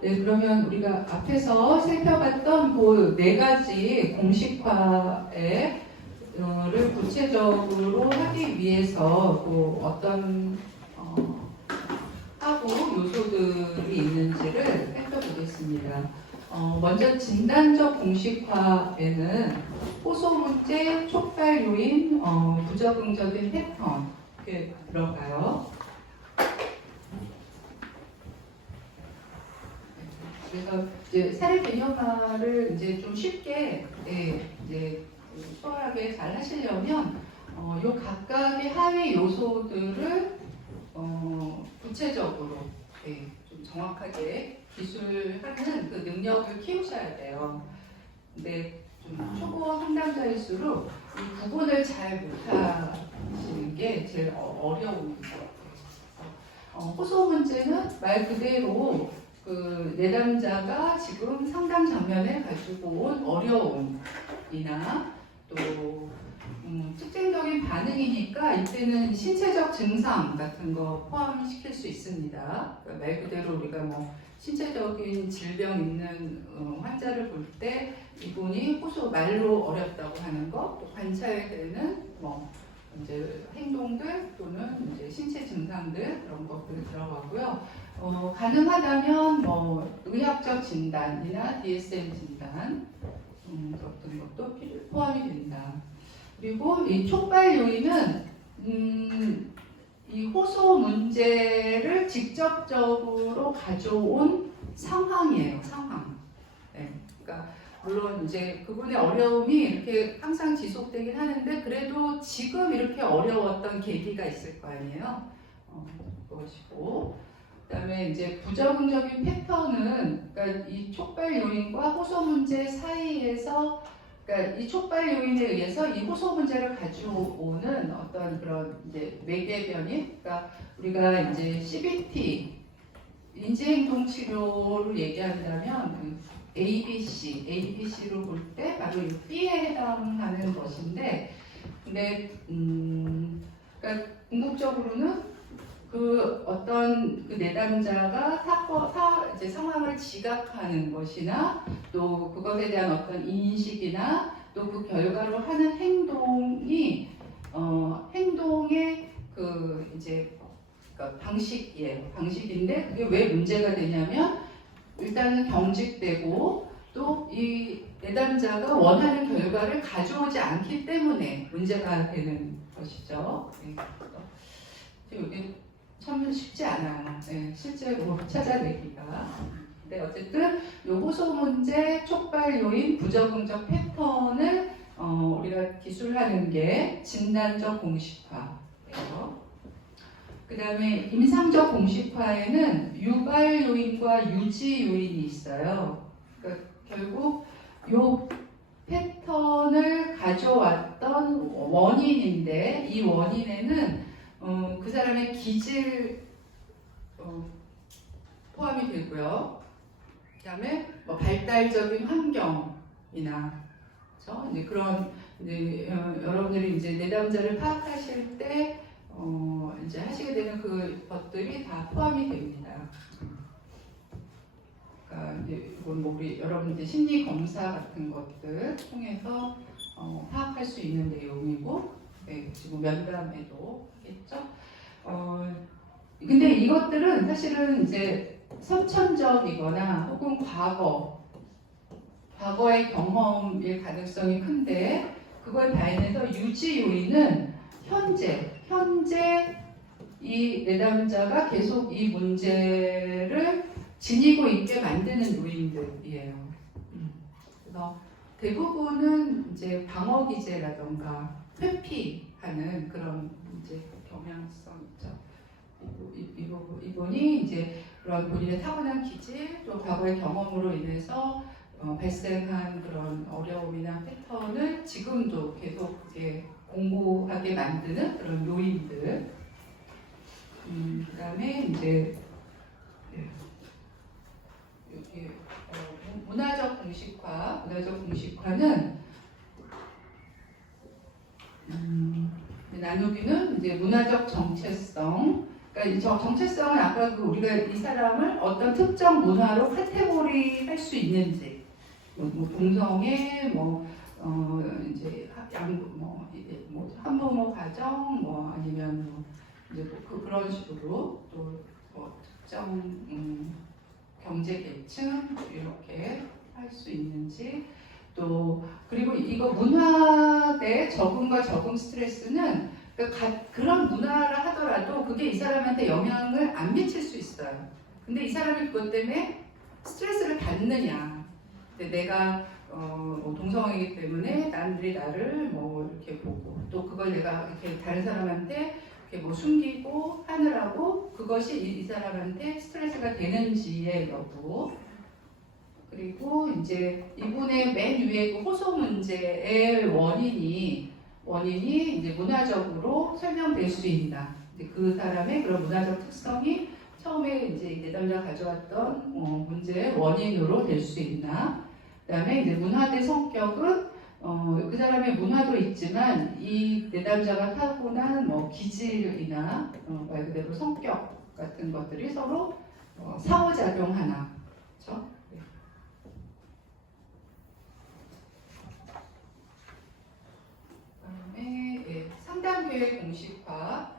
네, 그러면 우리가 앞에서 살펴봤던 그 네 가지 공식화를 구체적으로 하기 위해서 또 어떤 하고 요소들이 있는지를 살펴보겠습니다. 먼저 진단적 공식화에는 호소 문제, 촉발 요인, 부적응적인 패턴 이렇게 들어가요. 그래서 이제 사례 개념화를 이제 좀 쉽게 이제 수월하게 잘 하시려면 요 각각의 하위 요소들을 구체적으로 좀 정확하게 기술하는 그 능력을 키우셔야 돼요. 근데 좀 초보 상담자일수록 이 구분을 잘 못하시는 게 제일 어려운 것 같아요. 호소 문제는 말 그대로 그 내담자가 지금 상담 장면에 가지고 온 어려움이나 또 특징적인 반응이니까 이때는 신체적 증상 같은 거 포함시킬 수 있습니다. 그러니까 말 그대로 우리가 뭐 신체적인 질병 있는 환자를 볼 때 이분이 호소 말로 어렵다고 하는 것, 또 관찰되는 뭐 이제 행동들 또는 이제 신체 증상들 그런 것들 들어가고요. 가능하다면 뭐 의학적 진단이나 DSM 진단 어떤 것도 포함이 된다. 그리고 이 촉발 요인은 이 호소 문제를 직접적으로 가져온 상황이에요. 상황. 네. 그러니까 물론 이제 그분의 어려움이 이렇게 항상 지속되긴 하는데 그래도 지금 이렇게 어려웠던 계기가 있을 거 아니에요. 그것이고 그다음에 이제 부적응적인 패턴은 그러니까 이 촉발 요인과 호소 문제 사이에서 그러니까 이 촉발 요인에 의해서 이 호소 문제를 가져오는 어떤 그런 이제 매개 변이, 그러니까 우리가 이제 CBT 인지행동 치료를 얘기한다면 ABC로 볼 때 바로 이 B에 해당하는 것인데, 근데 그러니까 궁극적으로는 그 어떤 그 내담자가 이제 상황을 지각하는 것이나 또 그것에 대한 어떤 인식이나 또 그 결과로 하는 행동이 행동의 그 이제 그러니까 방식인데 그게 왜 문제가 되냐면 일단은 경직되고 또 이 내담자가 원하는 결과를 가져오지 않기 때문에 문제가 되는 것이죠. 이게 참 쉽지 않아요. 네, 실제로 찾아내기가. 근데 어쨌든 이 호소 문제, 촉발 요인, 부적응적 패턴을 우리가 기술하는 게 진단적 공식화예요. 그 다음에 임상적 공식화에는 유발 요인과 유지 요인이 있어요. 그러니까 결국 이 패턴을 가져왔던 원인인데 이 원인에는 그 사람의 기질 포함이 되고요. 그다음에 뭐 발달적인 환경이나 그렇죠? 이제 그런 이제 여러분들이 이제 내담자를 파악하실 때 이제 하시게 되는 그 것들이 다 포함이 됩니다. 그러니까 이제 이건 뭐 우리 여러분들 심리 검사 같은 것들 통해서 파악할 수 있는 내용이고, 네, 지금 면담에도 하겠죠. 근데 이것들은 사실은 이제 선천적이거나 혹은 과거의 경험일 가능성이 큰데 그걸 발현해서 유지 요인은 현재 이 내담자가 계속 이 문제를 지니고 있게 만드는 요인들이에요. 그래서 대부분은 이제 방어 기제라던가 회피하는 그런 이제 경향성 있죠. 이분이 이제 그런 본인의 타고난 기질 또 과거의 경험으로 인해서 발생한 그런 어려움이나 패턴을 지금도 계속 이제 공고하게 만드는 그런 요인들. 그다음에 이제 여기 문화적 공식화는 나누기는 이제 문화적 정체성, 그러니까 그러니까 정체성은 아까 우리가 이 사람을 어떤 특정 문화로 카테고리 할 수 있는지, 뭐 동성애, 이제 한부모 가정, 아니면 이제 그런 식으로 또 특정 경제 계층 이렇게 할 수 있는지, 또 그리고 이거 문화의 적응과 적응 스트레스는 그런 문화를 하더라도 그게 이 사람한테 영향을 안 미칠 수 있어요. 근데 이 사람이 그것 때문에 스트레스를 받느냐. 내가 동성애이기 때문에 남들이 나를 이렇게 보고 또 그걸 내가 이렇게 다른 사람한테 이렇게 숨기고 하느라고 그것이 이 사람한테 스트레스가 되는지의 여부. 그리고 이제 이분의 맨 위에 그 호소 문제의 원인이 이제 문화적으로 설명될 수 있나. 그 사람의 그런 문화적 특성이 처음에 이제 이 내담자가 가져왔던 문제의 원인으로 될 수 있나. 그다음에 이제 문화대 성격은 그 사람의 문화도 있지만 이 내담자가 타고난 기질이나 말 그대로 성격 같은 것들이 서로 상호작용하나. 그렇죠? 상담계획 공식화.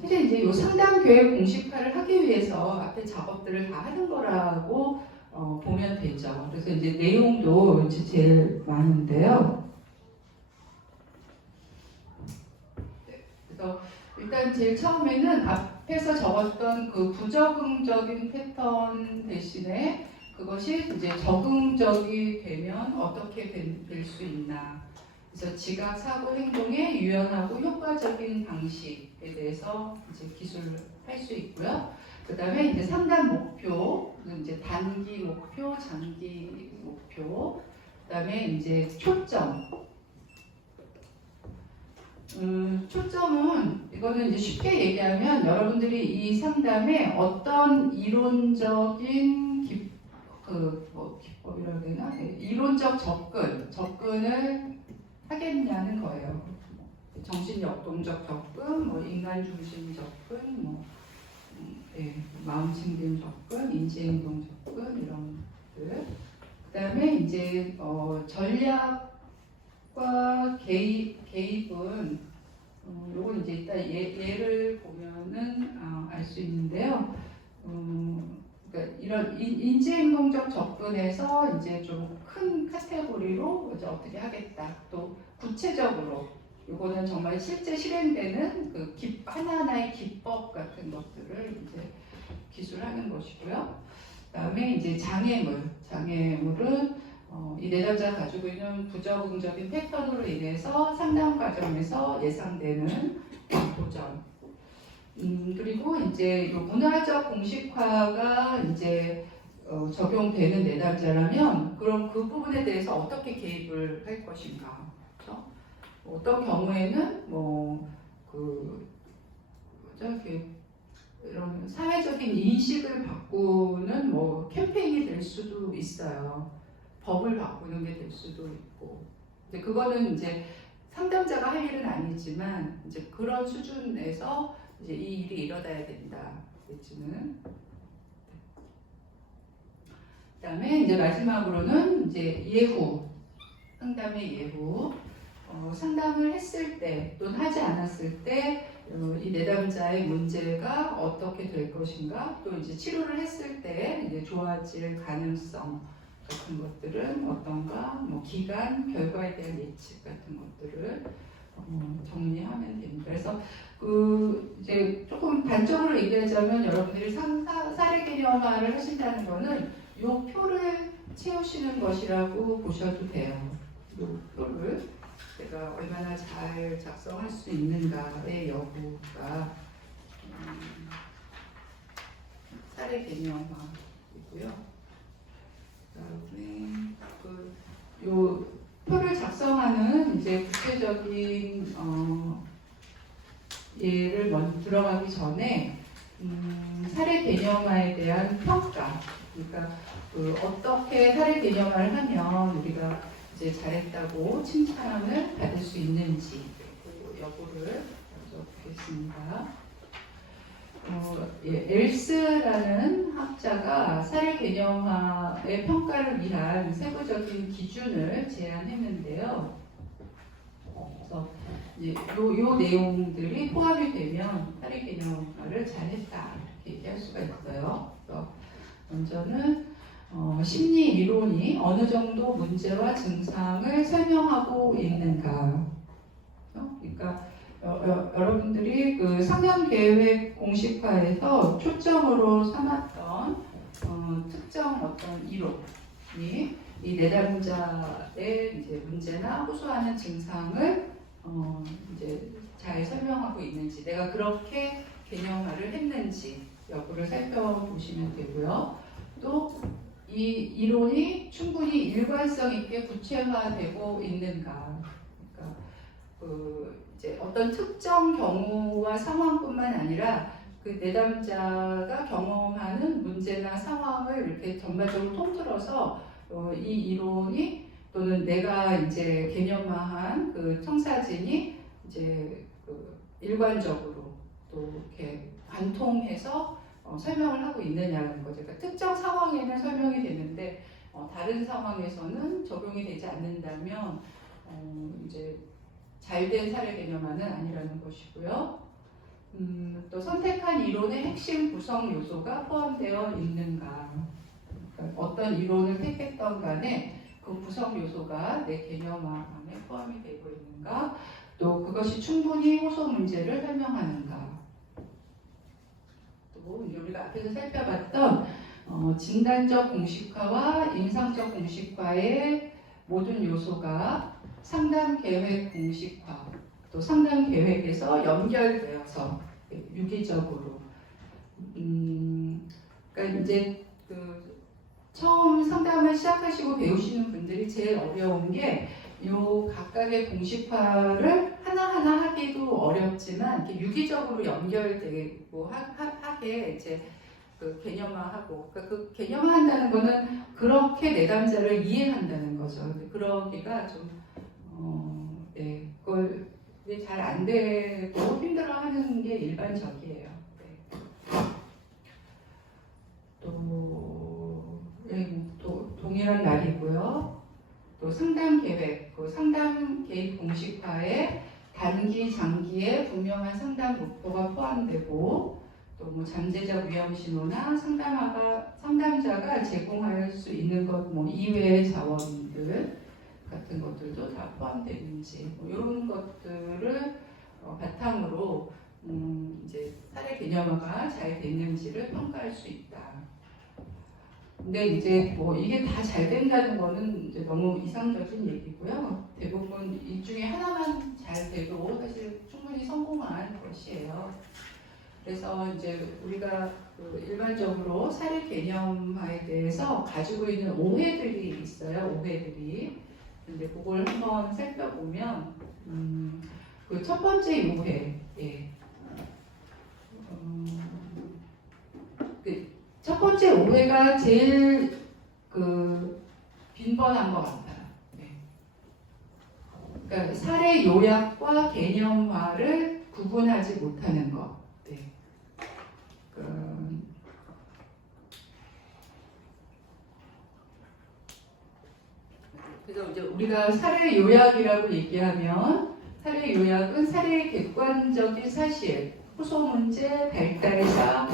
사실 이제 이 상담계획 공식화를 하기 위해서 앞에 작업들을 다 하는 거라고 보면 되죠. 그래서 이제 내용도 이제 제일 많은데요. 그래서 일단 제일 처음에는 앞에서 적었던 그 부적응적인 패턴 대신에 그것이 이제 적응적이 되면 어떻게 될 수 있나. 그래서 지각, 사고, 행동의 유연하고 효과적인 방식에 대해서 이제 기술을 할 수 있고요. 그 다음에 이제 상담 목표, 이제 단기 목표, 장기 목표, 그 다음에 이제 초점. 초점은 이거는 이제 쉽게 얘기하면 여러분들이 이 상담에 어떤 이론적인 기법이라고 해야 되나? 이론적 접근을 하겠냐는 거예요. 정신역동적 접근, 인간 중심 접근, 마음 챙김 접근, 인지행동 접근 이런 것들. 그다음에 이제 전략과 개입은 요건 이제 일단 예를 보면은 알 수 있는데요. 그러니까 이런 인지행동적 접근에서 이제 좀 큰 카테고리로 이제 어떻게 하겠다. 또 구체적으로 이거는 정말 실제 실행되는 그 하나하나의 기법 같은 것들을 이제 기술하는 것이고요. 그다음에 이제 장애물은 이 내담자가 가지고 있는 부적응적인 패턴으로 인해서 상담 과정에서 예상되는 도전. 그리고 이제 이 문화적 공식화가 이제 적용되는 내담자라면 그럼 그 부분에 대해서 어떻게 개입을 할 것인가. 그렇죠? 어떤 경우에는 이런 사회적인 인식을 바꾸는 캠페인이 될 수도 있어요. 법을 바꾸는 게 될 수도 있고. 근데 그거는 이제 상담자가 할 일은 아니지만 이제 그런 수준에서 이제 이 일이 일어나야 된다. 내지는. 그다음에 이제 마지막으로는 이제 예후, 상담의 예후. 상담을 했을 때 또는 하지 않았을 때 이 내담자의 문제가 어떻게 될 것인가, 또 이제 치료를 했을 때 이제 좋아질 가능성 같은 것들은 어떤가, 기간, 결과에 대한 예측 같은 것들을 정리하면 됩니다. 그래서 이제 조금 단적으로 얘기하자면 여러분들이 사례 개념화를 하신다는 거는 이 표를 채우시는 것이라고 보셔도 돼요. 이 표를 제가 얼마나 잘 작성할 수 있는가의 여부가 사례 개념화이고요. 그다음에 요 표를 작성하는 이제 구체적인 예를 먼저 들어가기 전에 사례 개념화에 대한 평가. 그러니까 어떻게 사례 개념화를 하면 우리가 이제 잘했다고 칭찬을 받을 수 있는지 그 여부를 먼저 보겠습니다. 엘스라는 학자가 사례 개념화의 평가를 위한 세부적인 기준을 제안했는데요. 그래서 이제 요 내용들이 포함이 되면 사례 개념화를 잘했다 이렇게 얘기할 수가 있어요. 그래서 먼저는 심리 이론이 어느 정도 문제와 증상을 설명하고 있는가. 그러니까 여러분들이 그 상담 계획 공식화에서 초점으로 삼았던 특정 어떤 이론이 이 내담자의 이제 문제나 호소하는 증상을 이제 잘 설명하고 있는지, 내가 그렇게 개념화를 했는지 여부를 살펴보시면 되고요. 또 이 이론이 충분히 일관성 있게 구체화되고 있는가. 그러니까 이제 어떤 특정 경우와 상황뿐만 아니라 그 내담자가 경험하는 문제나 상황을 이렇게 전반적으로 통틀어서 이 이론이 또는 내가 이제 개념화한 그 청사진이 이제 일관적으로 또 이렇게 관통해서 설명을 하고 있느냐는 거죠. 그러니까 특정 상황에는 설명이 되는데 다른 상황에서는 적용이 되지 않는다면 이제 잘된 사례 개념화는 아니라는 것이고요. 또 선택한 이론의 핵심 구성 요소가 포함되어 있는가. 그러니까 어떤 이론을 택했던 간에 그 구성 요소가 내 개념화 안에 포함이 되고 있는가. 또 그것이 충분히 호소 문제를 설명하는가. 또 우리가 앞에서 살펴봤던 진단적 공식화와 임상적 공식화의 모든 요소가 상담 계획 공식화, 또 상담 계획에서 연결되어서 유기적으로, 그러니까 이제 처음 상담을 시작하시고 배우시는 분들이 제일 어려운 게 요 각각의 공식화를 하나하나 하기도 어렵지만 이렇게 유기적으로 연결되고 하게 이제 그 개념화하고, 그러니까 그 개념화한다는 거는 그렇게 내담자를 이해한다는 거죠. 그러기가 좀 그걸 잘 안 되고 힘들어하는 게 일반적이에요. 또 동일한 말이고요. 또 상담 계획, 그 상담 개입 공식화에 단기, 장기에 분명한 상담 목표가 포함되고, 또 뭐 잠재적 위험 신호나 상담자가 제공할 수 있는 것, 뭐 이외의 자원들 같은 것들도 다 포함되어 있는지, 뭐 이런 것들을 바탕으로 이제 사례 개념화가 잘 됐는지를 평가할 수 있다. 근데 이제 뭐 이게 다 잘 된다는 거는 이제 너무 이상적인 얘기고요. 대부분 이 중에 하나만 잘 돼도 사실 충분히 성공한 것이에요. 그래서 이제 우리가 일반적으로 사례 개념화에 대해서 가지고 있는 오해들이 있어요. 오해들이. 근데 그걸 한번 살펴보면 그 첫 번째 오해, 첫 번째 오해가 제일 빈번한 것 같아요. 그러니까 사례 요약과 개념화를 구분하지 못하는 것. 그래서 이제 우리가 사례 요약이라고 얘기하면 사례 요약은 사례의 객관적인 사실, 호소 문제, 발달사,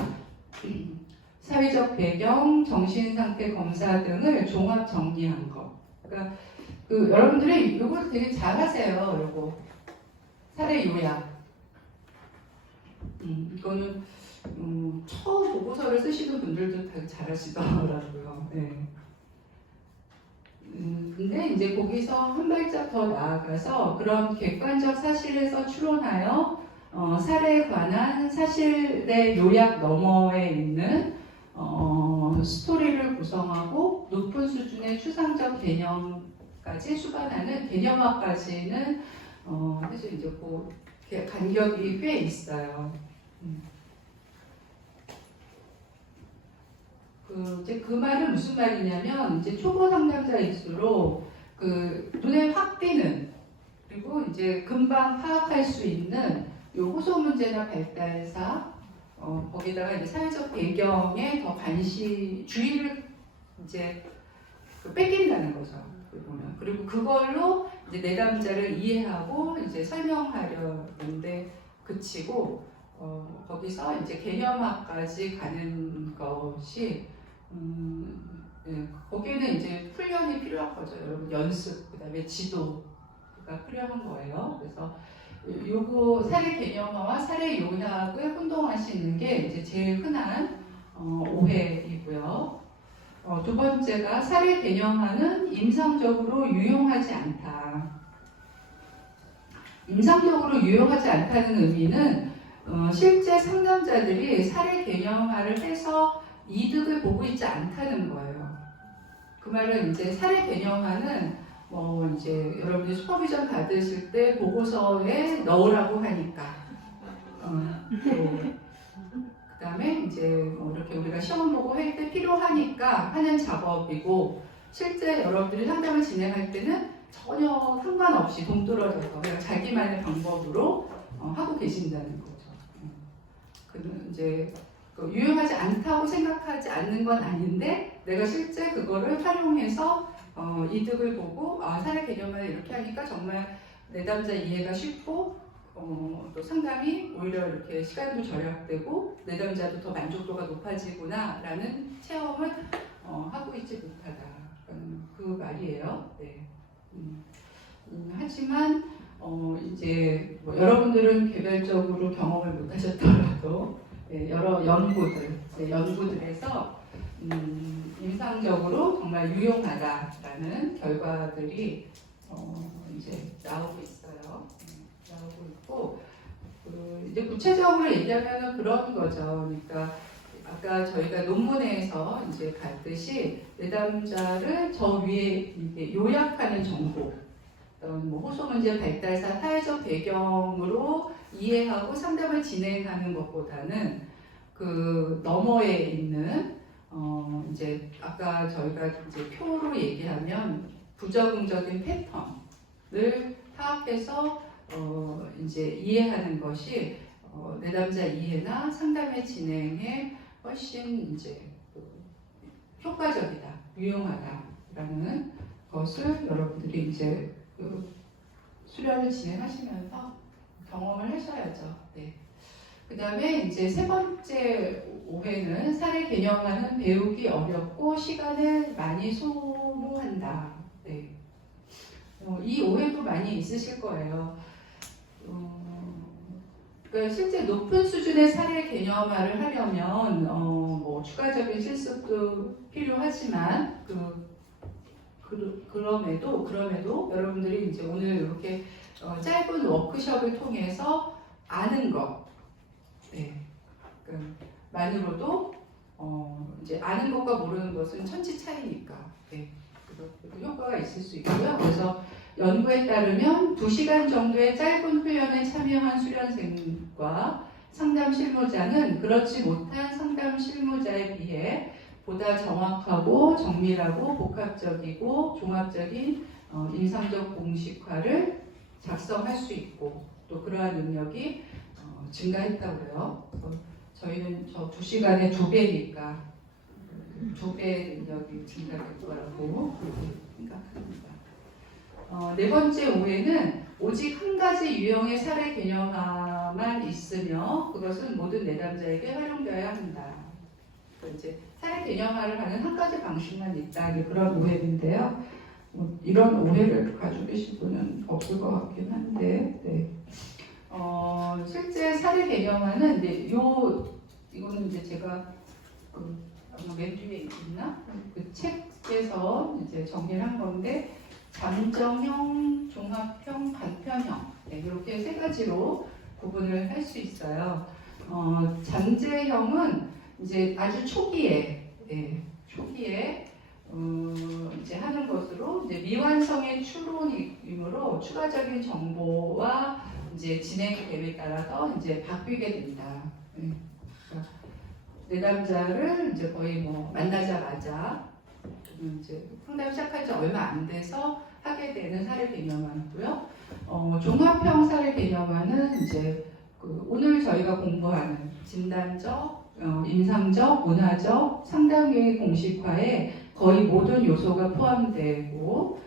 사회적 배경, 정신상태 검사 등을 종합 정리한 거. 그러니까 여러분들이 이걸 되게 잘하세요. 이거 사례 요약. 이거는 처음 보고서를 쓰시는 분들도 다 잘하시더라고요. 네. 근데 이제 거기서 한 발짝 더 나아가서 그런 객관적 사실에서 추론하여 사례에 관한 사실의 요약 너머에 있는 스토리를 구성하고 높은 수준의 추상적 개념까지 수반하는 개념화까지는 사실 이제 그 간격이 꽤 있어요. 이제 그 말은 무슨 말이냐면, 이제 초보 상담자일수록 눈에 확 띄는, 그리고 이제 금방 파악할 수 있는 요 호소 문제나 발달사, 거기다가 이제 사회적 배경에 더 주의를 이제 뺏긴다는 거죠. 보면. 그리고 그걸로 이제 내담자를 이해하고 이제 설명하려는데 그치고 거기서 이제 개념화까지 가는 것이 네, 거기에는 이제 훈련이 필요한 거죠. 여러분 연습, 그다음에 지도가 필요한 거예요. 그래서 요거 사례 개념화와 사례 요약을 혼동하시는 게 이제 제일 흔한 오해이고요. 두 번째가 사례 개념화는 임상적으로 유용하지 않다. 임상적으로 유용하지 않다는 의미는 실제 상담자들이 사례 개념화를 해서 이득을 보고 있지 않다는 거예요. 그 말은 이제 사례 개념화는 이제 여러분들이 슈퍼비전 받으실 때 보고서에 넣으라고 하니까 그 다음에 이제 이렇게 우리가 시험 보고 할 때 필요하니까 하는 작업이고 실제 여러분들이 상담을 진행할 때는 전혀 상관없이 동떨어져서 그냥 자기만의 방법으로 하고 계신다는 거죠. 그는 이제 유용하지 않다고 생각하지 않는 건 아닌데 내가 실제 그거를 활용해서 이득을 보고 사례 개념을 이렇게 하니까 정말 내담자 이해가 쉽고 또 상담이 오히려 이렇게 시간도 절약되고 내담자도 더 만족도가 높아지구나 라는 체험을 하고 있지 못하다 그 말이에요. 네. 하지만 이제 여러분들은 개별적으로 경험을 못 하셨더라도 여러 연구들에서 임상적으로 정말 유용하다라는 결과들이 이제 나오고 있어요. 나오고 있고 이제 구체적으로 얘기하면 그런 거죠. 그러니까 아까 저희가 논문에서 이제 봤듯이 내담자를 저 위에 이렇게 요약하는 정보, 호소 문제 발달사 사회적 배경으로 이해하고 상담을 진행하는 것보다는 그 너머에 있는 이제 아까 저희가 이제 표로 얘기하면 부적응적인 패턴을 파악해서 이제 이해하는 것이 내담자 이해나 상담의 진행에 훨씬 이제 효과적이다, 유용하다라는 것을 여러분들이 이제 수련을 진행하시면서 경험을 하셔야죠. 네. 그 다음에 이제 세 번째 오해는 사례 개념화는 배우기 어렵고 시간을 많이 소모한다. 네. 이 오해도 많이 있으실 거예요. 그러니까 실제 높은 수준의 사례 개념화를 하려면 뭐 추가적인 실습도 필요하지만 그럼에도 여러분들이 이제 오늘 이렇게 짧은 워크숍을 통해서 아는 것, 네, 만으로도 이제 아는 것과 모르는 것은 천지 차이니까, 네, 그래서 효과가 있을 수 있고요. 그래서 연구에 따르면 2시간 정도의 짧은 훈련에 참여한 수련생과 상담 실무자는 그렇지 못한 상담 실무자에 비해 보다 정확하고 정밀하고 복합적이고 종합적인 임상적 공식화를 작성할 수 있고 또 그러한 능력이 증가했다고요. 저희는 저 2시간에 2배니까 2배의 능력이 증가될 거라고 생각합니다. 네 번째 오해는 오직 한 가지 유형의 사례 개념화만 있으며 그것은 모든 내담자에게 활용되어야 한다. 이제 사례 개념화를 하는 한 가지 방식만 있다. 그런 오해인데요. 이런 오해를 가지고 계신 분은 없을 것 같긴 한데, 네. 실제 사례 개념화는 이거는 이제 제가 맨 뒤에 있나? 그 책에서 이제 정리를 한 건데. 잠정형, 종합형, 간편형 이렇게 세 가지로 구분을 할 수 있어요. 잠재형은 이제 아주 초기에 이제 하는 것으로 이제 미완성의 추론이므로 추가적인 정보와 이제 진행 계획에 따라서 이제 바뀌게 된다. 그러니까 내담자를 이제 거의 뭐 만나자마자 이제 상담 시작한 지 얼마 안 돼서 하게 되는 사례 개념화이고요. 종합형 사례 개념화는 이제 오늘 저희가 공부하는 진단적, 임상적, 문화적 상담계획 공식화에 거의 모든 요소가 포함되고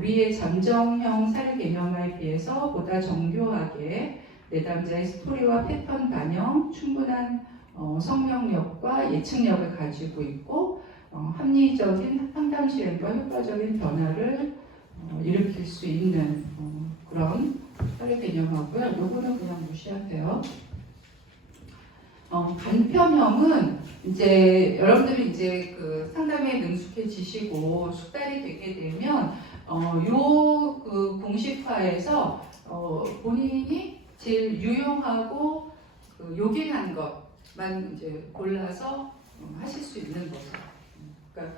위의 잠정형 사례 개념에 비해서 보다 정교하게 내담자의 스토리와 패턴 반영, 충분한 설명력과 예측력을 가지고 있고 합리적인 상담 실행과 효과적인 변화를 일으킬 수 있는 그런 사례 개념하고요. 요거는 그냥 무시하세요. 간편형은 이제 여러분들이 이제 그 상담에 능숙해지시고 숙달이 되게 되면 요 공식화에서 본인이 제일 유용하고 요긴한 것만 이제 골라서 하실 수 있는 거죠. 그러니까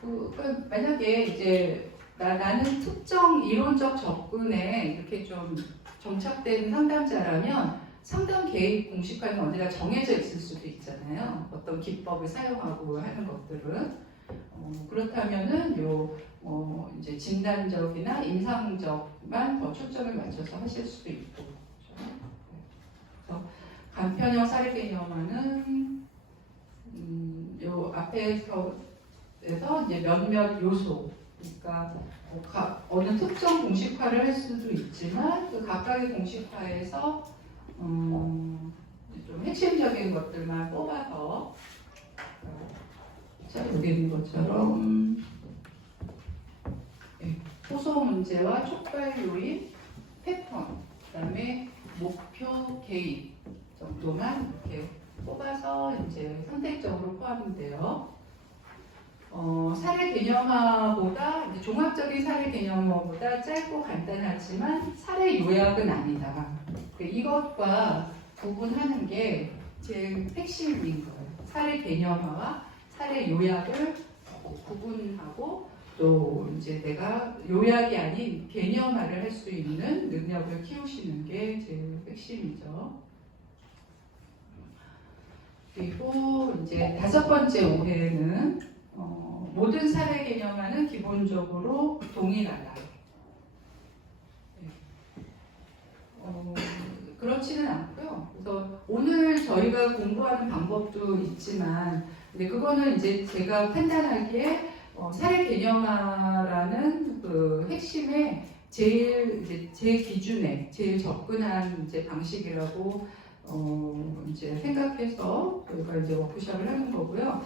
그러니까 만약에 이제 나는 특정 이론적 접근에 이렇게 좀 정착된 상담자라면 상담 계획 공식화는 언제나 정해져 있을 수도 있잖아요. 어떤 기법을 사용하고 하는 것들은 그렇다면은 이제 진단적이나 임상적만 더 초점을 맞춰서 하실 수도 있고. 그렇죠? 그래서 간편형 사례 개념화는 요 앞에서 이제 몇몇 요소, 그러니까 어느 특정 공식화를 할 수도 있지만 그 각각의 공식화에서 좀 핵심적인 것들만 뽑아서 자 여기 있는 것처럼 호소 문제와 촉발 요인, 패턴, 그다음에 목표 개입 정도만 이렇게 뽑아서 이제 선택적으로 포함돼요. 사례 개념화보다 이제 종합적인 사례 개념화보다 짧고 간단하지만 사례 요약은 아니다. 이것과 구분하는 게 제일 핵심인 거예요. 사례 개념화와 사례 요약을 구분하고 또 이제 내가 요약이 아닌 개념화를 할 수 있는 능력을 키우시는 게 제일 핵심이죠. 그리고 이제 5번째 오해는 모든 사례 개념화는 기본적으로 동일하다. 그렇지는 않고요. 그래서 오늘 저희가 공부하는 방법도 있지만, 근데 그거는 이제 제가 판단하기에 사례 개념화라는 그 핵심의 제일 제 기준에 제일 접근한 이제 방식이라고 이제 생각해서 저희가 이제 워크숍을 하는 거고요.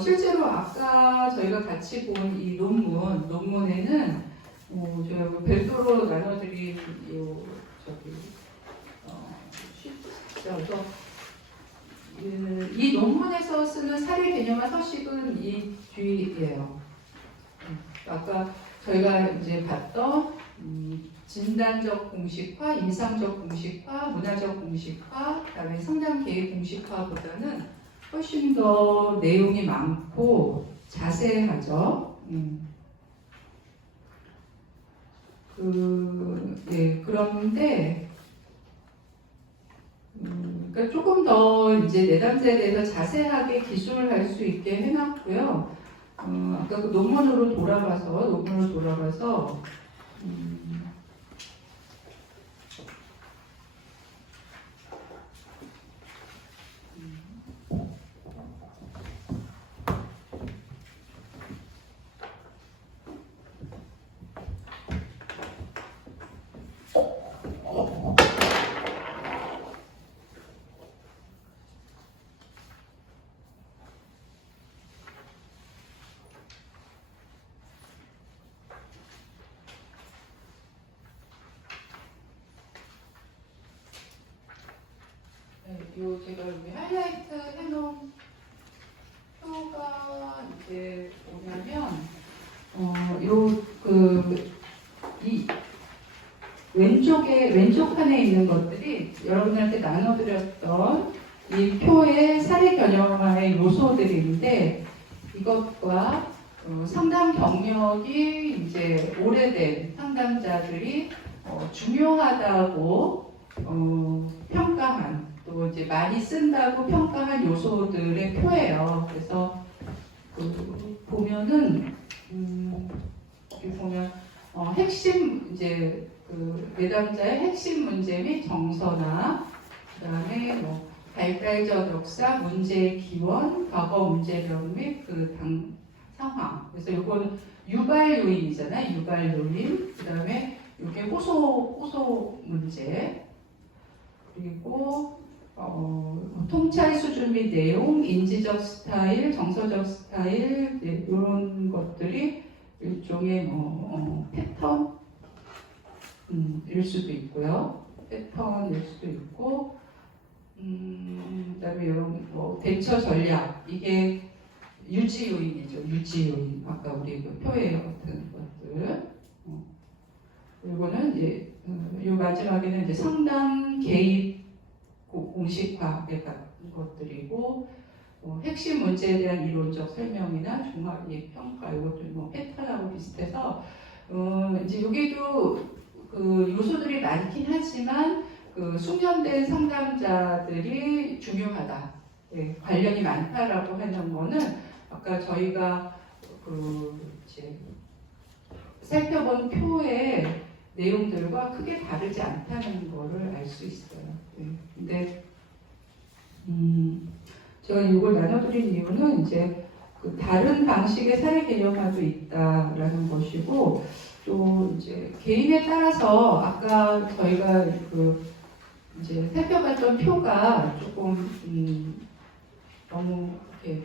실제로 아까 저희가 같이 본 이 논문에는 저희가 별도로 나눠드린 그래서 이 논문에서 쓰는 사례 개념화 서식은 이 뒤예요. 아까 저희가 이제 봤던 진단적 공식화, 임상적 공식화, 문화적 공식화, 그다음에 상담 계획 공식화보다는 훨씬 더 내용이 많고 자세하죠. 그런데 그러니까 조금 더 이제 내담자에 대해서 자세하게 기술을 할 수 있게 해놨고요. 아까 그 논문으로 돌아가서 제가 여기 하이라이트 해놓은 표가 이제 뭐냐면 이 왼쪽 판에 있는 것들이 여러분한테 나눠드렸던 이 표의 사례 개념화의 요소들인데 이것과 상담 경력이 이제 오래된 상담자들이 중요하다고 평가한 또 이제 많이 쓴다고 평가한 요소들의 표예요. 그래서 보면은 여기 보면 핵심 이제 그 내담자의 핵심 문제 및 정서나 그다음에 뭐 발달적 역사, 문제의 기원, 과거 문제점 및 그 당 상황. 그래서 이건 유발 요인이잖아요. 유발 요인. 그다음에 이게 호소 문제. 그리고 통찰 수준 및 내용, 인지적 스타일, 정서적 스타일 이런 것들이 일종의 패턴 일 수도 있고요. 패턴일 수도 있고, 그다음에 이런 대처 전략 이게 유지 요인이죠. 유지 요인. 아까 우리 그 표현 같은 것들. 그리고는 이 마지막에는 이제 상담 개입 공식화 같은 것들이고, 핵심 문제에 대한 이론적 설명이나 종합 평가 이것도 뭐 패턴하고 비슷해서 이제 여기도 그 요소들이 많긴 하지만 그 숙련된 상담자들이 중요하다, 관련이 많다라고 하는 거는 아까 저희가 그 이제 살펴본 표의 내용들과 크게 다르지 않다는 거를 알 수 있어요. 근데 제가 이걸 나눠드린 이유는 이제 그 다른 방식의 사회 개념화도 있다라는 것이고, 또 이제 개인에 따라서 아까 저희가 그 이제 살펴봤던 표가 조금 너무 이렇게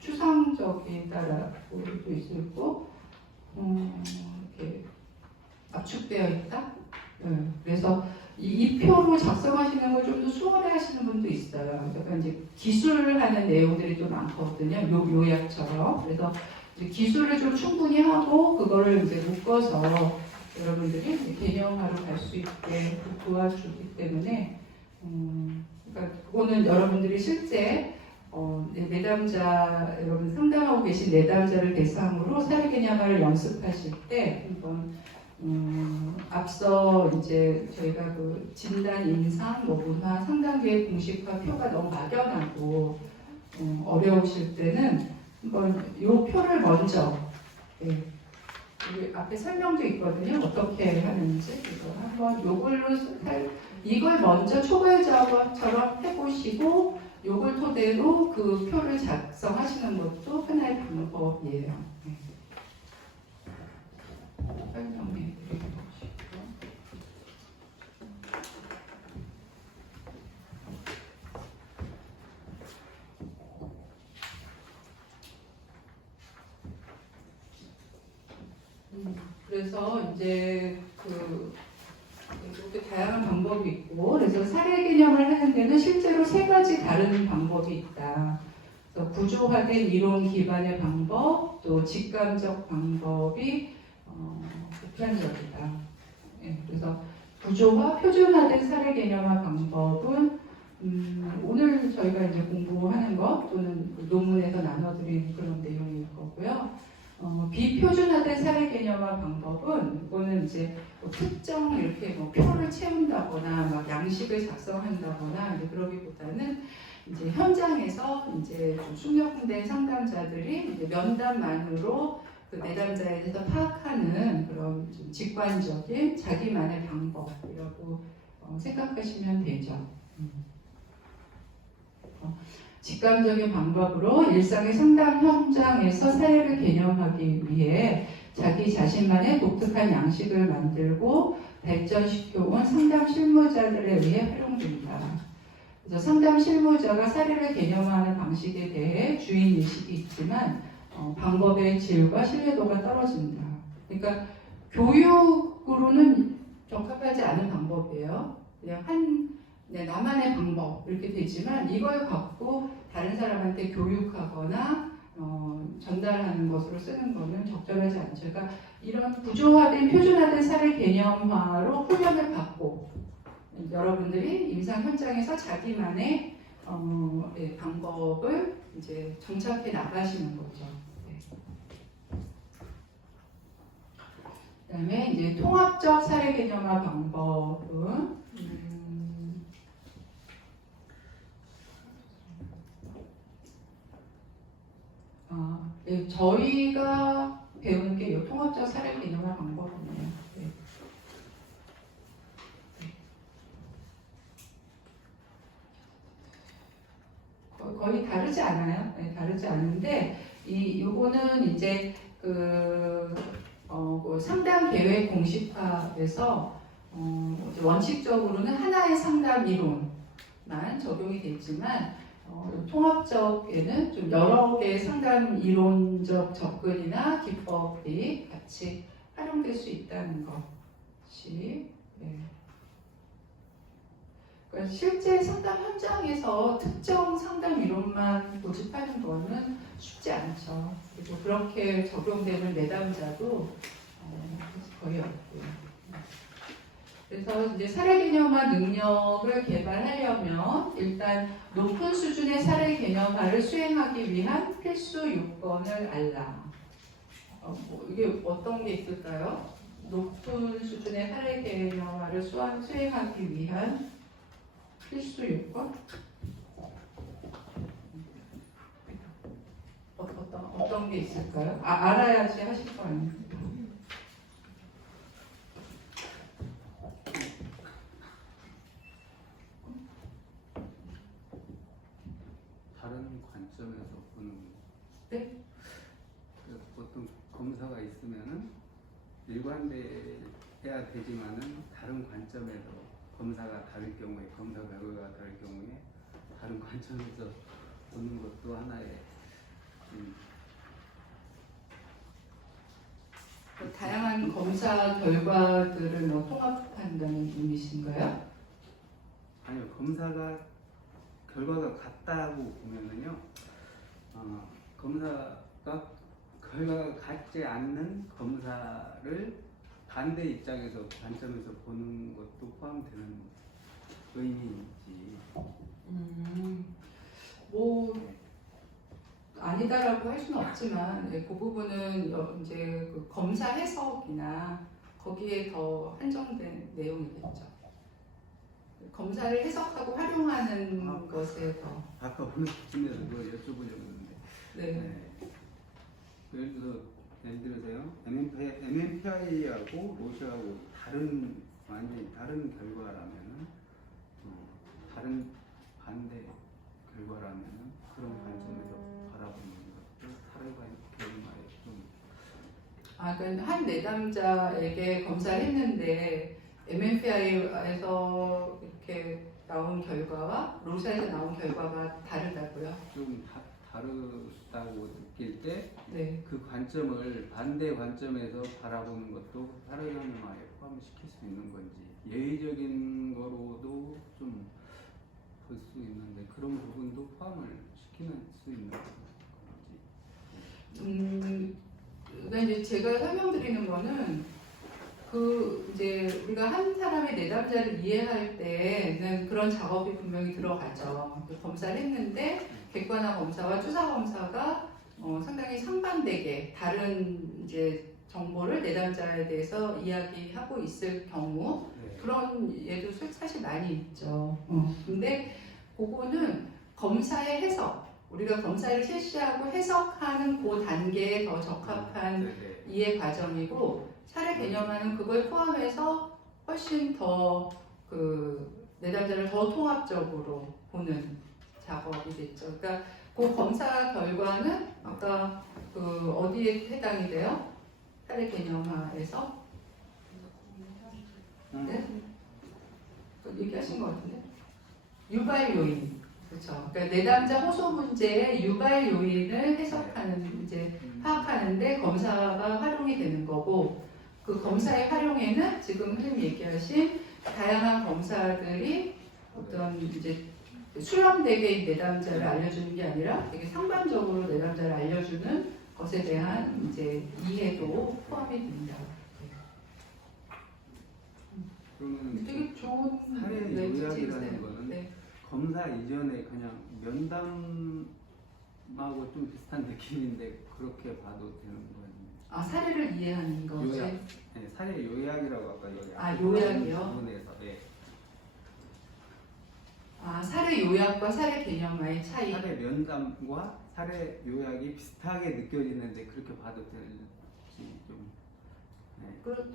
추상적이다라고도 있고, 이렇게 압축되어 있다. 그래서 이 표로 작성하시는 걸 좀 더 수월해 하시는 분도 있어요. 그러니까 이제 기술하는 내용들이 좀 많거든요. 요약처럼. 그래서 이제 기술을 좀 충분히 하고 그거를 이제 묶어서 여러분들이 개념화로 갈 수 있게 도와주기 때문에, 그러니까 그거는 여러분들이 실제 내담자, 여러분 상담하고 계신 내담자를 대상으로 사회 개념화를 연습하실 때 한번 앞서 이제 저희가 그 진단, 임상, 문화, 상담계획 공식화 표가 너무 막연하고 어려우실 때는 한번 이 표를 먼저, 여기 앞에 설명도 있거든요. 어떻게 하는지 이거 한번 이걸 먼저 초벌적처럼 해보시고 요걸 토대로 그 표를 작성하시는 것도 하나의 방법이에요. 설명해 드리고 싶고요. 그래서 이제 이렇게 다양한 방법이 있고, 그래서 사례 개념을 하는 데는 실제로 세 가지 다른 방법이 있다. 그래서 구조화된 이론 기반의 방법, 또 직감적 방법이 보편적이다. 그래서 구조화, 표준화된 사례 개념화 방법은 오늘 저희가 이제 공부하는 것 또는 논문에서 나눠드린 그런 내용일 거고요. 비표준화된 사례 개념화 방법은 이거는 이제 특정 이렇게 표를 채운다거나 막 양식을 작성한다거나 이제 그러기보다는 이제 현장에서 이제 좀 숙련된 상담자들이 이제 면담만으로 그 내담자에 대해서 파악하는 그런 좀 직관적인 자기만의 방법이라고 생각하시면 되죠. 직감적인 방법으로 일상의 상담 현장에서 사례를 개념하기 위해 자기 자신만의 독특한 양식을 만들고 발전시켜온 상담 실무자들에 의해 활용된다. 그래서 상담 실무자가 사례를 개념화하는 방식에 대해 주인의식이 있지만 방법의 질과 신뢰도가 떨어진다. 그러니까 교육으로는 적합하지 않은 방법이에요. 그냥 나만의 방법 이렇게 되지만 이걸 갖고 다른 사람한테 교육하거나 전달하는 것으로 쓰는 것은 적절하지 않죠. 그러니까 이런 구조화된 표준화된 사례 개념화로 훈련을 받고 여러분들이 임상 현장에서 자기만의 방법을 이제 정착해 나가시는 거죠. 그다음에 이제 통합적 사례 개념화 방법은 저희가 배우는 게 이 통합적 사례 개념화 방법이네요. 거의 다르지 않아요. 네, 다르지 않은데 요거는 이제 그 상담 계획 공식화에서 이제 원칙적으로는 하나의 상담 이론만 적용이 되지만 통합적에는 좀 여러 개의 상담 이론적 접근이나 기법이 같이 활용될 수 있다는 것이 네. 그러니까 실제 상담 현장에서 특정 상담 이론만 고집하는 거는 쉽지 않죠. 그리고 그렇게 적용되는 내담자도 거의 없고요. 그래서 이제 사례 개념화 능력을 개발하려면 일단 높은 수준의 사례 개념화를 수행하기 위한 필수 요건을 알라. 이게 어떤 게 있을까요? 높은 수준의 사례 개념화를 수행하기 위한 필수 요건? 어떤 게 있을까요? 알아야지 하실 거 아니에요? 다른 관점에서 보는. 네? 보통 검사가 있으면은 일관돼야 되지만은 다른 관점에서 검사가 다를 경우에 검사 결과가 다를 경우에 다른 관점에서 보는 것도 하나의 다양한 검사 결과들을 통합한다는 의미신가요? 아니요, 검사가 결과가 같다고 보면은요, 검사가 결과가 같지 않는 검사를 반대 입장에서 관점에서 보는 것도 포함되는 의미인지. 뭐 아니다라고 할 수는 없지만 그 부분은 이제 그 검사 해석이나 거기에 더 한정된 내용이겠죠. 검사를 해석하고 활용하는 것에 더. 아까 오늘 중에서 그거 여쭤보려고 했는데. 네. 예를 들어서요, MMPI하고 로시하고 완전히 다른 결과라면은, 다른 반대 결과라면은 그런 관점에서 바라보는 것도 사례가 결과에 좀. 그러니까 한 내담자에게 검사를 했는데 MMPI에서 이렇게 나온 결과와 로시아에서 나온 결과가 다르다고요? 좀 다르다고 느낄 때 네. 그 관점을 반대 관점에서 바라보는 것도 사례 경험화에 포함시킬 수 있는 건지, 예의적인 거로도 좀 볼 수 있는데 그런 부분도 포함을 시키는 수 있는 건지. 그러니까 이제 제가 설명드리는 거는 이제 우리가 한 사람의 내담자를 이해할 때는 그런 작업이 분명히 들어가죠. 검사를 했는데 객관화 검사와 주사 검사가 상당히 상반되게 다른 이제 정보를 내담자에 대해서 이야기하고 있을 경우 그런 예도 사실 많이 있죠. 근데 그거는 검사의 해석, 우리가 검사를 실시하고 해석하는 그 단계에 더 적합한 이해 과정이고 사례 개념화는 그걸 포함해서 훨씬 더 내담자를 더 통합적으로 보는 작업이 됐죠. 그러니까 그 검사 결과는 아까 어디에 해당이 돼요? 사례 개념화에서? 네? 얘기하신 것 같은데? 유발 요인. 그렇죠. 그러니까 내담자 호소 문제의 유발 요인을 해석하는, 이제 파악하는데 검사가 활용이 되는 거고, 그 검사의 활용에는 지금 흔히 얘기하신 다양한 검사들이 어떤 이제 수렴되게 내담자를 알려주는 게 아니라 되게 상반적으로 내담자를 알려주는 것에 대한 이제 이해도 포함이 된다. 그러면 되게 좋은 사례 요약이라는 거는 네. 검사 이전에 그냥 면담하고 좀 비슷한 느낌인데 그렇게 봐도 되는 거예요. 사례를 이해하는 거지. 요약. 네, 사례 요약이라고 아까 요약. 요약이요? 부분에서, 네. 사례 요약과 사례 개념화의 차이. 사례 면담과 사례 요약이 비슷하게 느껴지는데 그렇게 봐도 될지 좀.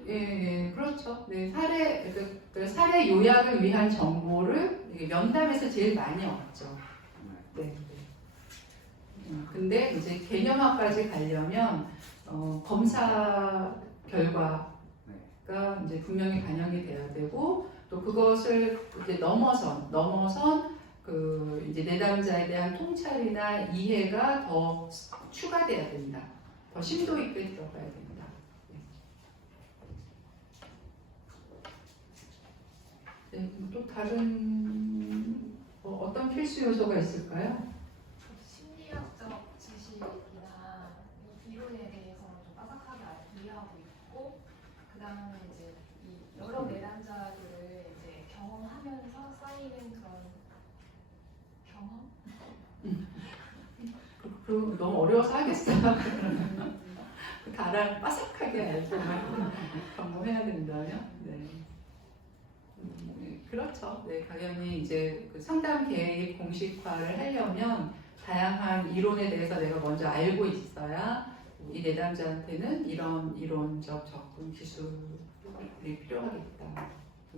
네. 그렇죠. 네, 사례 요약을 위한 정보를 면담에서 제일 많이 얻죠. 네. 근데 이제 개념화까지 가려면 검사 결과가 네. 이제 분명히 반영이 돼야 되고 또 그것을 이제 넘어선 그 이제 내담자에 대한 통찰이나 이해가 더 추가돼야 된다. 더 심도 있게 들어가야 된다. 네, 또 다른 어떤 필수 요소가 있을까요? 심리학적 지식이나 이론에 대해서 좀 빠삭하게 이해하고 있고, 그 다음에 이제 이 여러 내담자들을 이제 경험하면서 쌓이는 그런 경험? 그 너무 어려워서 하겠어요. 그 다랑 빠삭하게 알고만 경험해야 된다면, 네. 그렇죠. 네, 당연히 이제 그 상담 개입 공식화를 하려면 다양한 이론에 대해서 내가 먼저 알고 있어야 이 내담자한테는 이런 이론적 접근 기술이 필요하겠다.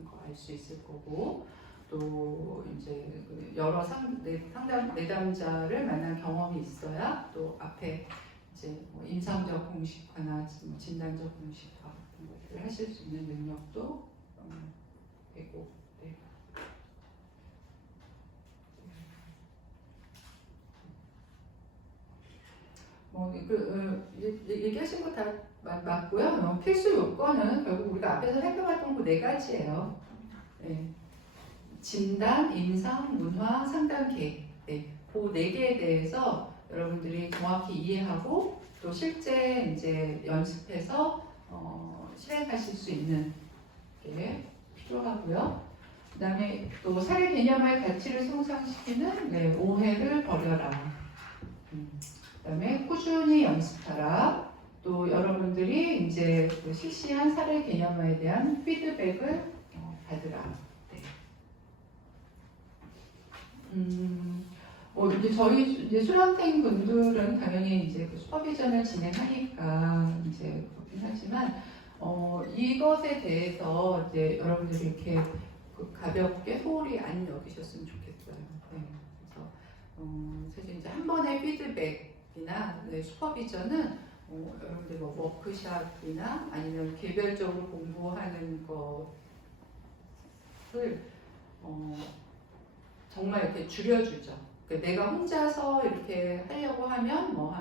거 알 수 있을 거고 또 이제 여러 상담 내담자를 만난 경험이 있어야 또 앞에 이제 뭐 임상적 공식화나 진단적 공식화 같은 것들을 하실 수 있는 능력도 되고. 네. 얘기하신 거 다 맞고요. 필수 요건은 결국 우리가 앞에서 살펴봤던 그 네 가지예요. 네. 진단, 임상, 문화, 상담 계획. 네. 그 네 개에 대해서 여러분들이 정확히 이해하고 또 실제 이제 연습해서 실행하실 수 있는 게 필요하고요. 그다음에 또 사례 개념의 가치를 성장시키는 네, 오해를 버려라. 그다음에 꾸준히 연습하라. 또 여러분들이 이제 그 실시한 사례 개념화에 대한 피드백을 받으라. 네. 이제 저희 이제 수련생 분들은 당연히 이제 그 슈퍼비전을 진행하니까 이제 그렇긴 하지만 이것에 대해서 이제 여러분들이 이렇게 그 가볍게 소홀히 안 여기셨으면 좋겠어요. 네. 그래서 사실 이제 한 번의 피드백이나 네, 슈퍼비전은 여러분들 뭐 워크샵이나 아니면 개별적으로 공부하는 것을 정말 이렇게 줄여주죠. 그러니까 내가 혼자서 이렇게 하려고 하면 뭐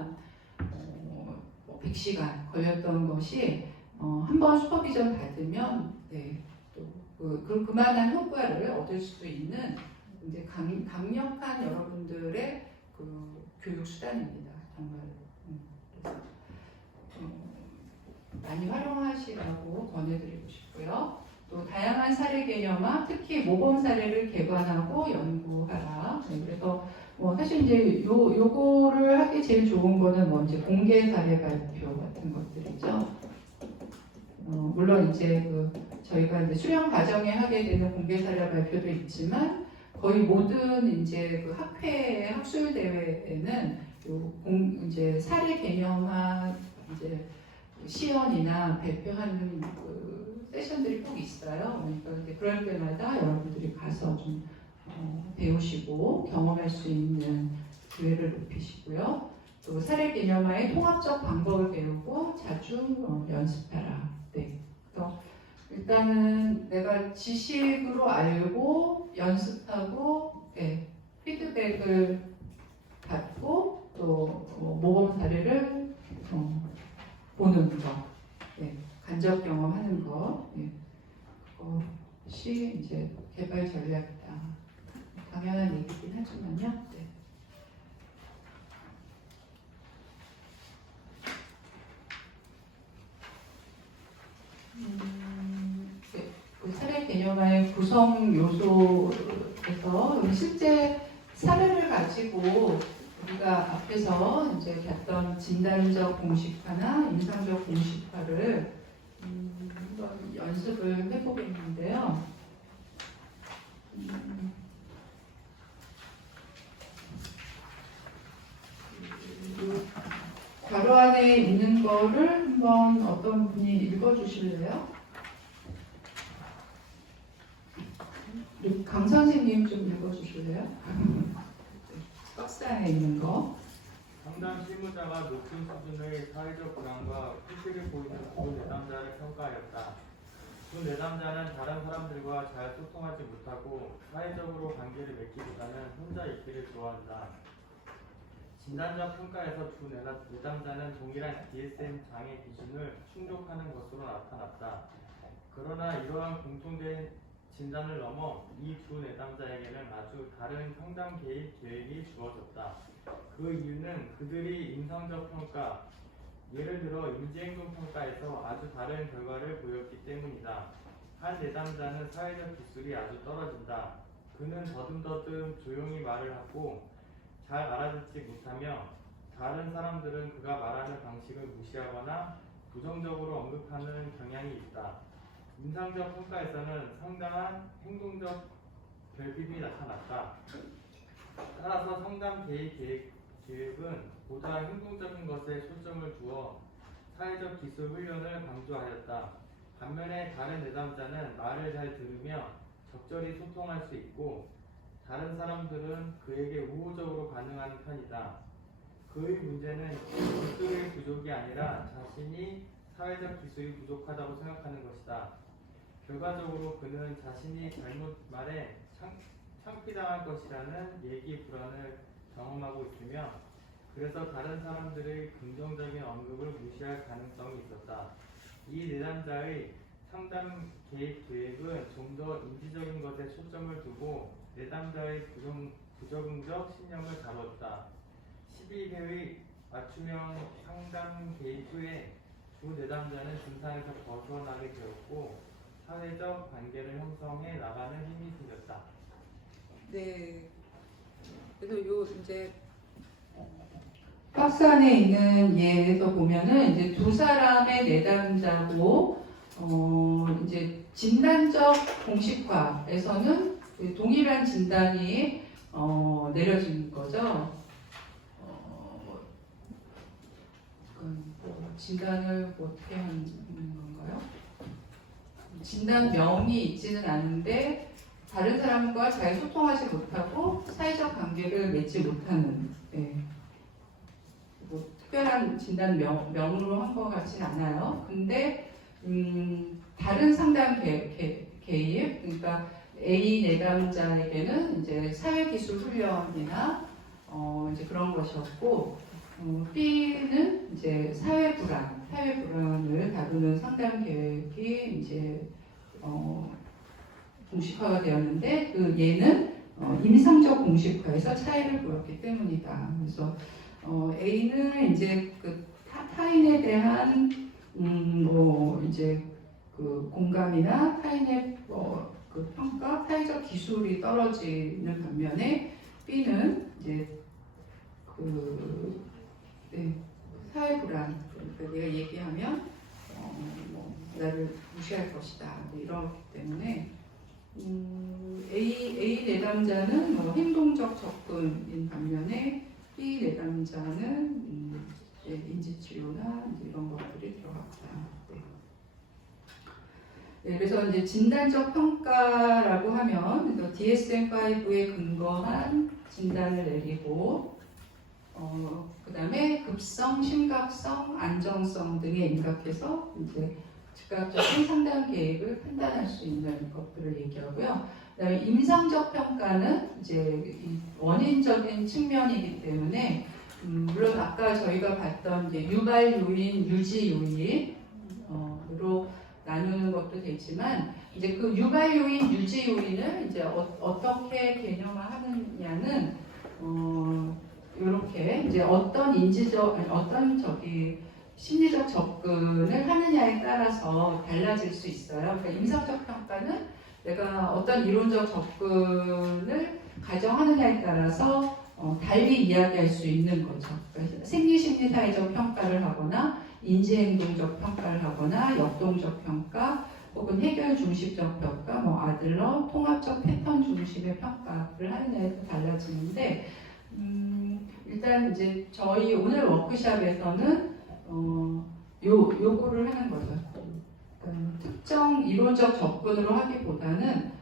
100시간 걸렸던 것이 한 번 슈퍼비전 받으면 네, 또 그만한 효과를 얻을 수 있는 이제 강력한 여러분들의 그 교육 수단입니다. 정말 많이 활용하시라고 권해드리고 싶고요. 또 다양한 사례 개념화, 특히 모범 사례를 개관하고 연구하라. 네, 그래서 사실 이제 요거를 하기 제일 좋은 거는 뭐 이제 공개 사례 발표 같은 것들이죠. 물론 이제 저희가 이제 수련 과정에 하게 되는 공개 사례 발표도 있지만 거의 모든 이제 그 학회 학술 대회에는 이제 사례 개념화 이제 시연이나 발표하는 그 세션들이 꼭 있어요. 그러니까 이제 그럴 때마다 여러분들이 가서 좀 배우시고 경험할 수 있는 기회를 높이시고요. 또 사례 개념화의 통합적 방법을 배우고 자주 연습하라. 네. 그래서 일단은 내가 지식으로 알고 연습하고 네, 피드백을 받고 또 모범 사례를 보는 거, 네, 간접 경험하는 거, 네, 그것이 이제 개발 전략이다. 당연한 얘기긴 하지만요. 네. 네, 그 사례 개념화의 구성 요소에서 실제 사례를 가지고 우리가 앞에서 이제 봤던 진단적 공식화나 임상적 공식화를 한번 연습을 해보겠는데요. 괄호 안에 있는 거를 한번 어떤 분이 읽어주실래요? 강 선생님 좀 읽어주실래요? 박스 안에 있는 거. 상담 실무자가 높은 수준의 사회적 불안과 표시를 보이는 두 내담자를 평가하였다. 두 내담자는 다른 사람들과 잘 소통하지 못하고 사회적으로 관계를 맺기보다는 혼자 있기를 좋아한다. 진단적 평가에서 두 내담자는 동일한 DSM 장애 기준을 충족하는 것으로 나타났다. 그러나 이러한 공통된 진단을 넘어 이 두 내담자에게는 아주 다른 상담 개입 계획이 주어졌다. 그 이유는 그들이 임상적 평가, 예를 들어 인지행동 평가에서 아주 다른 결과를 보였기 때문이다. 한 내담자는 사회적 기술이 아주 떨어진다. 그는 더듬더듬 조용히 말을 하고 잘 알아듣지 못하며 다른 사람들은 그가 말하는 방식을 무시하거나 부정적으로 언급하는 경향이 있다. 임상적 평가에서는 상당한 행동적 결핍이 나타났다. 따라서 상담 개입 계획은 보다 행동적인 것에 초점을 두어 사회적 기술 훈련을 강조하였다. 반면에 다른 내담자는 말을 잘 들으며 적절히 소통할 수 있고 다른 사람들은 그에게 우호적으로 반응하는 편이다. 그의 문제는 기술의 부족이 아니라 자신이 사회적 기술이 부족하다고 생각하는 것이다. 결과적으로 그는 자신이 잘못 말해 창피당할 것이라는 예기 불안을 경험하고 있으며 그래서 다른 사람들의 긍정적인 언급을 무시할 가능성이 있었다. 이 내담자의 상담 개입 계획은 좀 더 인지적인 것에 초점을 두고 내담자의 부적응적 신념을 다뤘다. 12회의 맞춤형 상담 개입 후에 두 내담자는 증상에서 벗어나게 되었고 사회적 관계를 형성해 나가는 힘이 생겼다. 네. 그래서 요 이제 박스 안에 있는 예에서 보면은 이제 두 사람의 내담자고 이제 진단적 공식화에서는 동일한 진단이 내려진 거죠. 진단을 어떻게 하는 건가요? 진단명이 있지는 않은데 다른 사람과 잘 소통하지 못하고 사회적 관계를 맺지 못하는 뭐 특별한 진단명으로 한 것 같진 않아요. 근데 다른 상담 개입, 그러니까 A 내담자에게는 이제 사회기술 훈련이나 이제 그런 것이었고 B는 이제 사회 불안을 다루는 상담 계획이 이제 공식화가 되었는데 그 얘는 임상적 공식화에서 차이를 보였기 때문이다. 그래서 A는 이제 그 타인에 대한 뭐 이제 그 공감이나 타인의 그 평가, 사회적 기술이 떨어지는 반면에 B는 이제 사회 불안, 그러니까 내가 얘기하면 뭐 나를 무시할 것이다 이렇기 때문에 A 내담자는 뭐 행동적 접근인 반면에 B 내담자는 인지치료나 이런 것들이 들어갔다. 네, 그래서 이제 진단적 평가라고 하면 DSM-5에 근거한 진단을 내리고 그 다음에 급성, 심각성, 안정성 등에 임각해서 이제 즉각적인 상담 계획을 판단할 수 있는 것들을 얘기하고요. 그다음에 임상적 평가는 이제 원인적인 측면이기 때문에 물론 아까 저희가 봤던 이제 유발 요인, 유지 요인으로 나누는 것도 되지만 이제 그 유발 요인, 유지 요인을 이제 어떻게 개념화하느냐는 이렇게 이제 어떤 심리적 접근을 하느냐에 따라서 달라질 수 있어요. 그러니까 임상적 평가는 내가 어떤 이론적 접근을 가정하느냐에 따라서 달리 이야기할 수 있는 거죠. 그러니까 생리심리사회적 평가를 하거나 인지행동적 평가를 하거나 역동적 평가 혹은 해결 중심적 평가, 뭐 아들러 통합적 패턴 중심의 평가를 하느냐에 달라지는데 일단 이제 저희 오늘 워크숍에서는 요거를 하는 거죠. 특정 이론적 접근으로 하기보다는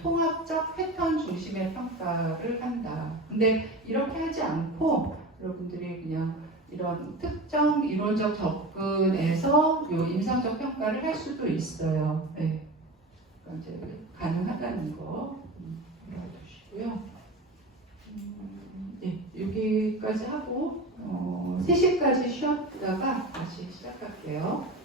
통합적 패턴 중심의 평가를 한다. 근데 이렇게 하지 않고 여러분들이 그냥 이런 특정 이론적 접근에서 요 임상적 평가를 할 수도 있어요. 네. 그러니까 이제 가능하다는 거 알아두시고요. 네, 여기까지 하고 3시까지 쉬었다가 다시 시작할게요.